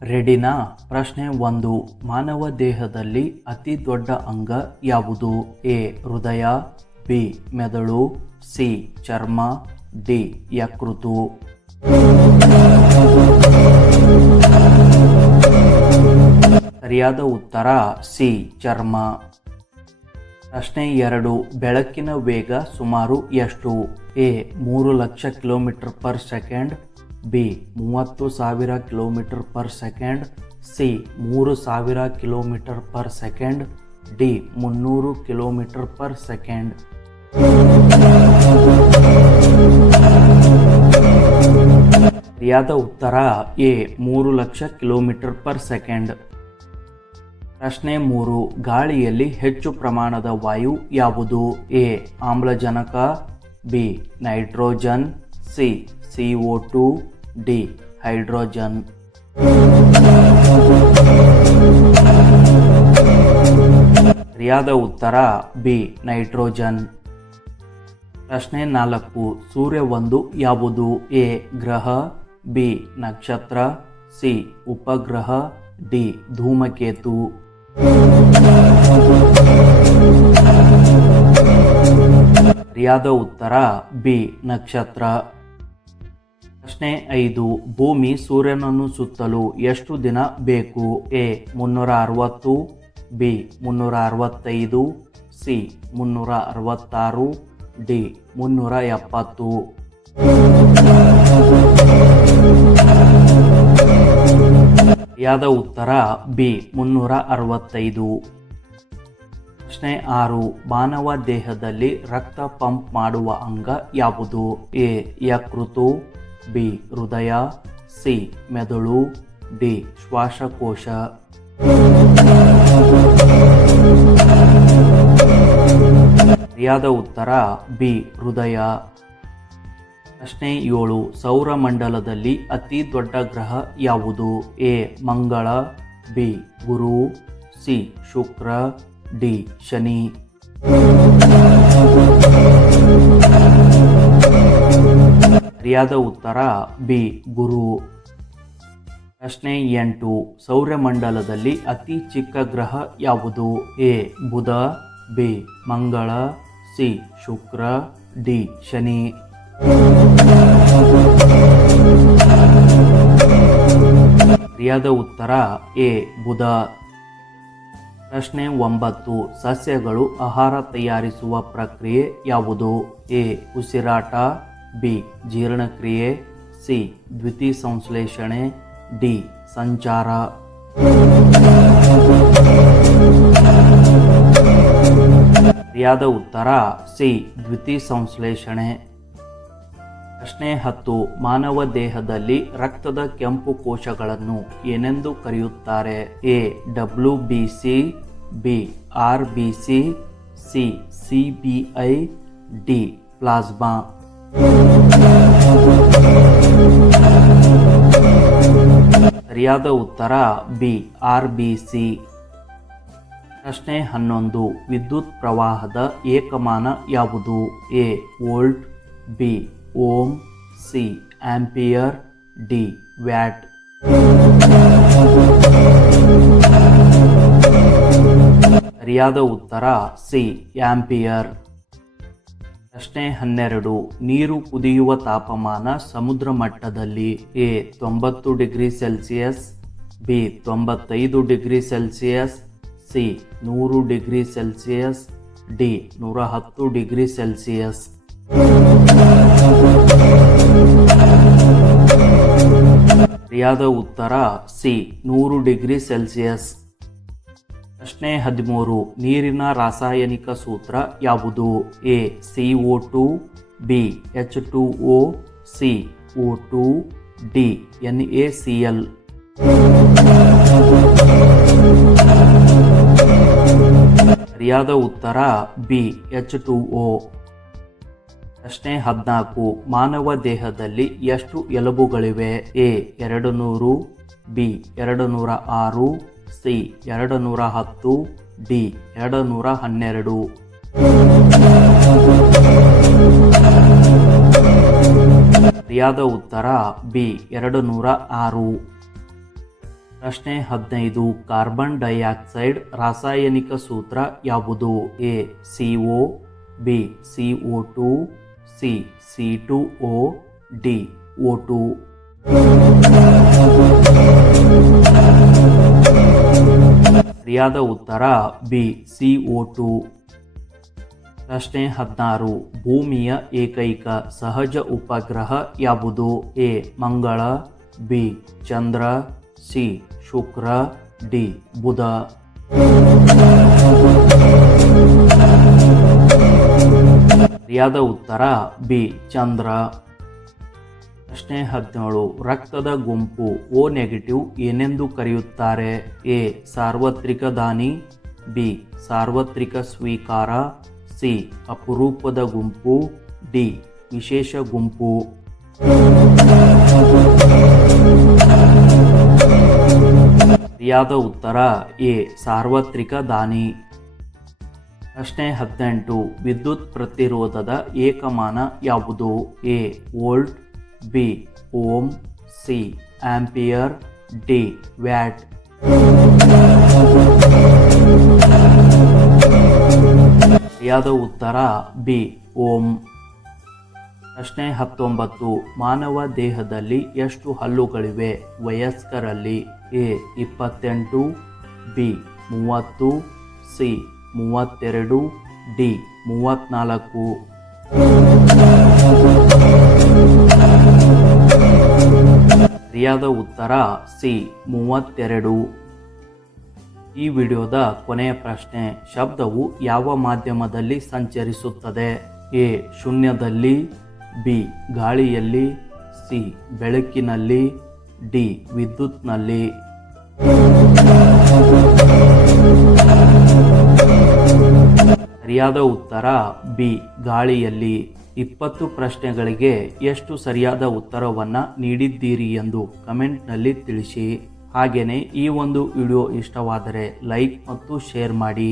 ರೆಡಿನಾ? ಪ್ರಶ್ನೆ 1. ಮಾನವ ದೇಹದಲ್ಲಿ ಅತಿ ದೊಡ್ಡ ಅಂಗ ಯಾವುದು? ಎ. ಹೃದಯ, ಬಿ. ಮೆದುಳು, ಸಿ. ಚರ್ಮ, ಡಿ. ಯಕೃತ್ತು. ಸರಿಯಾದ ಉತ್ತರ ಸಿ. ಚರ್ಮ. ಪ್ರಶ್ನೆ 2. ಬೆಳಕಿನ ವೇಗ ಸುಮಾರು ಎಷ್ಟು? A. 3,00,000 kilometre per second, B. 30,000 kilometre per second, C. 3,000 kilometre per second, D. 300 kilometre per second. ಸರಿಯಾದ ಉತ್ತರ ಎ. 3,00,000 kilometre per second. ಪ್ರಶ್ನೆ 3. ಗಾಳಿಯಲ್ಲಿ ಹೆಚ್ಚು ಪ್ರಮಾಣದ ವಾಯು ಯಾವುದು? ಎ. ಆಮ್ಲಜನಕ, B. Nitrogen, C. CO2, D. Hydrogen. ಸರಿಯಾದ ಉತ್ತರ ಬಿ. ನೈಟ್ರೋಜನ್. ಪ್ರಶ್ನೆ 4. ಸೂರ್ಯ ಒಂದು ಯಾವುದು? ಎ. ಗ್ರಹ, ಬಿ. ನಕ್ಷತ್ರ, ಸಿ. ಉಪಗ್ರಹ, ಡಿ. ಧೂಮಕೇತು. ಸರಿಯಾದ ಉತ್ತರ ಬಿ. ನಕ್ಷತ್ರ. ಪ್ರಶ್ನೆ 5. ಭೂಮಿ ಸೂರ್ಯನನ್ನು ಸುತ್ತಲು ಎಷ್ಟು ದಿನ ಬೇಕು? ಎ. 360, ಬಿ. 365, ಸಿ. 366, ಡಿ. 370. ಸರಿಯಾದ ಉತ್ತರ ಬಿ. 365. ಪ್ರಶ್ನೆ 6. ಮಾನವ ದೇಹದಲ್ಲಿ ರಕ್ತ ಪಂಪ್ ಮಾಡುವ ಅಂಗ ಯಾವುದು? ಎ. ಯಕೃತ್ತು, ಬಿ. ಹೃದಯ, ಸಿ. ಮೆದುಳು, ಡಿ. ಶ್ವಾಸಕೋಶ. ಸರಿಯಾದ ಉತ್ತರ ಬಿ. ಹೃದಯ. ಪ್ರಶ್ನೆ 7. ಸೌರಮಂಡಲದಲ್ಲಿ ಅತಿ ದೊಡ್ಡ ಗ್ರಹ ಯಾವುದು? ಎ. ಮಂಗಳ, ಬಿ. ಗುರು, ಸಿ. ಶುಕ್ರ, ಡಿ. ಶನಿ. ಸರಿಯಾದ ಉತ್ತರ ಬಿ. ಗುರು. ಪ್ರಶ್ನೆ 8. ಸೌರಮಂಡಲದಲ್ಲಿ ಅತಿ ಚಿಕ್ಕ ಗ್ರಹ ಯಾವುದು? ಎ. ಬುಧ, ಬಿ. ಮಂಗಳ, ಸಿ. ಶುಕ್ರ, ಡಿ. ಶನಿ. ಸರಿಯಾದ ಉತ್ತರ ಎ. ಬುಧ. ಪ್ರಶ್ನೆ 9. ಸಸ್ಯಗಳು ಆಹಾರ ತಯಾರಿಸುವ ಪ್ರಕ್ರಿಯೆ ಯಾವುದು? ಎ. ಉಸಿರಾಟ, ಬಿ. ಜೀರ್ಣಕ್ರಿಯೆ, ಸಿ. ದ್ಯುತಿಸಂಶ್ಲೇಷಣೆ, ಡಿ. ಸಂಚಾರ. ಸರಿಯಾದ ಉತ್ತರ ಸಿ. ದ್ಯುತಿಸಂಶ್ಲೇಷಣೆ. ಪ್ರಶ್ನೆ 10. ಮಾನವ ದೇಹದಲ್ಲಿ ರಕ್ತದ ಕೆಂಪು ಕೋಶಗಳನ್ನು ಏನೆಂದು ಕರೆಯುತ್ತಾರೆ? A. WBC, B. RBC, C. CBI, D. Plasma. ಸರಿಯಾದ ಉತ್ತರ ಬಿ. RBC. ಪ್ರಶ್ನೆ 11. ವಿದ್ಯುತ್ ಪ್ರವಾಹದ ಏಕಮಾನ ಯಾವುದು? A. Volt, B. Ohm, C. Ampere, D. Watt. ಸರಿಯಾದ ಉತ್ತರ ಸಿ. ಆಂಪಿಯರ್. ಪ್ರಶ್ನೆ 12. ನೀರು ಕುದಿಯುವ ತಾಪಮಾನ ಸಮುದ್ರ ಮಟ್ಟದಲ್ಲಿ A. 90 degree Celsius, B. 95 degree Celsius, C. 100 degree Celsius, D. 110 degree Celsius. ಸರಿಯಾದ ಉತ್ತರ ಸಿ. 100 degree Celsius. ಪ್ರಶ್ನೆ 13. ನೀರಿನ ರಾಸಾಯನಿಕ ಸೂತ್ರ ಯಾವುದು? A. CO2, B. H2O, C. O2, D. NaCl. ಸರಿಯಾದ ಉತ್ತರ ಬಿ. H2O. ಪ್ರಶ್ನೆ 14. ಮಾನವ ದೇಹದಲ್ಲಿ ಎಷ್ಟು ಎಲುಬುಗಳಿವೆ? ಎ. 200, ಬಿ. 206, ಸಿ. 210, ಡಿ. 212. ಸರಿಯಾದ ಉತ್ತರ ಬಿ. 206. ಪ್ರಶ್ನೆ 15 ಕಾರ್ಬನ್ ಡೈಆಕ್ಸೈಡ್ ರಾಸಾಯನಿಕ ಸೂತ್ರ ಯಾವುದು? A CO, B CO2, C C2O, D O2. ಸರಿಯಾದ ಉತ್ತರ ಬಿ CO2. ಪ್ರಶ್ನೆ 16 ಭೂಮಿಯ ಏಕೈಕ ಸಹಜ ಉಪಗ್ರಹ ಯಾವುದು? ಎ ಮಂಗಳ, ಬಿ ಚಂದ್ರ, ಸಿ ಶುಕ್ರ, ಡಿ ಬುಧ. ಸರಿಯಾದ ಉತ್ತರ ಬಿ ಚಂದ್ರ. ಪ್ರಶ್ನೆ 17 ರಕ್ತದ ಗುಂಪು O ನೆಗೆಟಿವ್ ಏನೆಂದು ಕರೆಯುತ್ತಾರೆ? ಎ ಸಾರ್ವತ್ರಿಕ ದಾನಿ, ಬಿ ಸಾರ್ವತ್ರಿಕ ಸ್ವೀಕಾರ, ಸಿ ಅಪರೂಪದ ಗುಂಪು, ಡಿ ವಿಶೇಷ ಗುಂಪು. ಸರಿಯಾದ ಉತ್ತರ ಎ ಸಾರ್ವತ್ರಿಕ ದಾನಿ. ಪ್ರಶ್ನೆ 18 ವಿದ್ಯುತ್ ಪ್ರತಿರೋಧದ ಏಕಮಾನ ಯಾವುದು? A volt, B ohm, C ampere, D watt. ಸರಿಯಾದ ಉತ್ತರ ಬಿ ಓಮ್. ಪ್ರಶ್ನೆ 19 ಮಾನವ ದೇಹದಲ್ಲಿ ಎಷ್ಟು ಹಲ್ಲುಗಳಿವೆ ವಯಸ್ಕರಲ್ಲಿ? A 28, B 30, C 32, D 34. ಸರಿಯಾದ ಉತ್ತರ ಸಿ 32. ಈ ವಿಡಿಯೋದ ಕೊನೆಯ ಪ್ರಶ್ನೆ ಶಬ್ದವು ಯಾವ ಮಾಧ್ಯಮದಲ್ಲಿ ಸಂಚರಿಸುತ್ತದೆ? ಎ ಶೂನ್ಯದಲ್ಲಿ, ಬಿ ಗಾಳಿಯಲ್ಲಿ, ಸಿ ಬೆಳಕಿನಲ್ಲಿ, ಡಿ ವಿದ್ಯುತ್ನಲ್ಲಿ. ಸರಿಯಾದ ಉತ್ತರ ಬಿ ಗಾಳಿಯಲ್ಲಿ. 20 ಪ್ರಶ್ನೆಗಳಿಗೆ ಎಷ್ಟು ಸರಿಯಾದ ಉತ್ತರವನ್ನು ನೀಡಿದ್ದೀರಿ ಎಂದು ಕಮೆಂಟ್ನಲ್ಲಿ ತಿಳಿಸಿ. ಹಾಗೆಯೇ ಈ ಒಂದು ವಿಡಿಯೋ ಇಷ್ಟವಾದರೆ ಲೈಕ್ ಮತ್ತು ಶೇರ್ ಮಾಡಿ.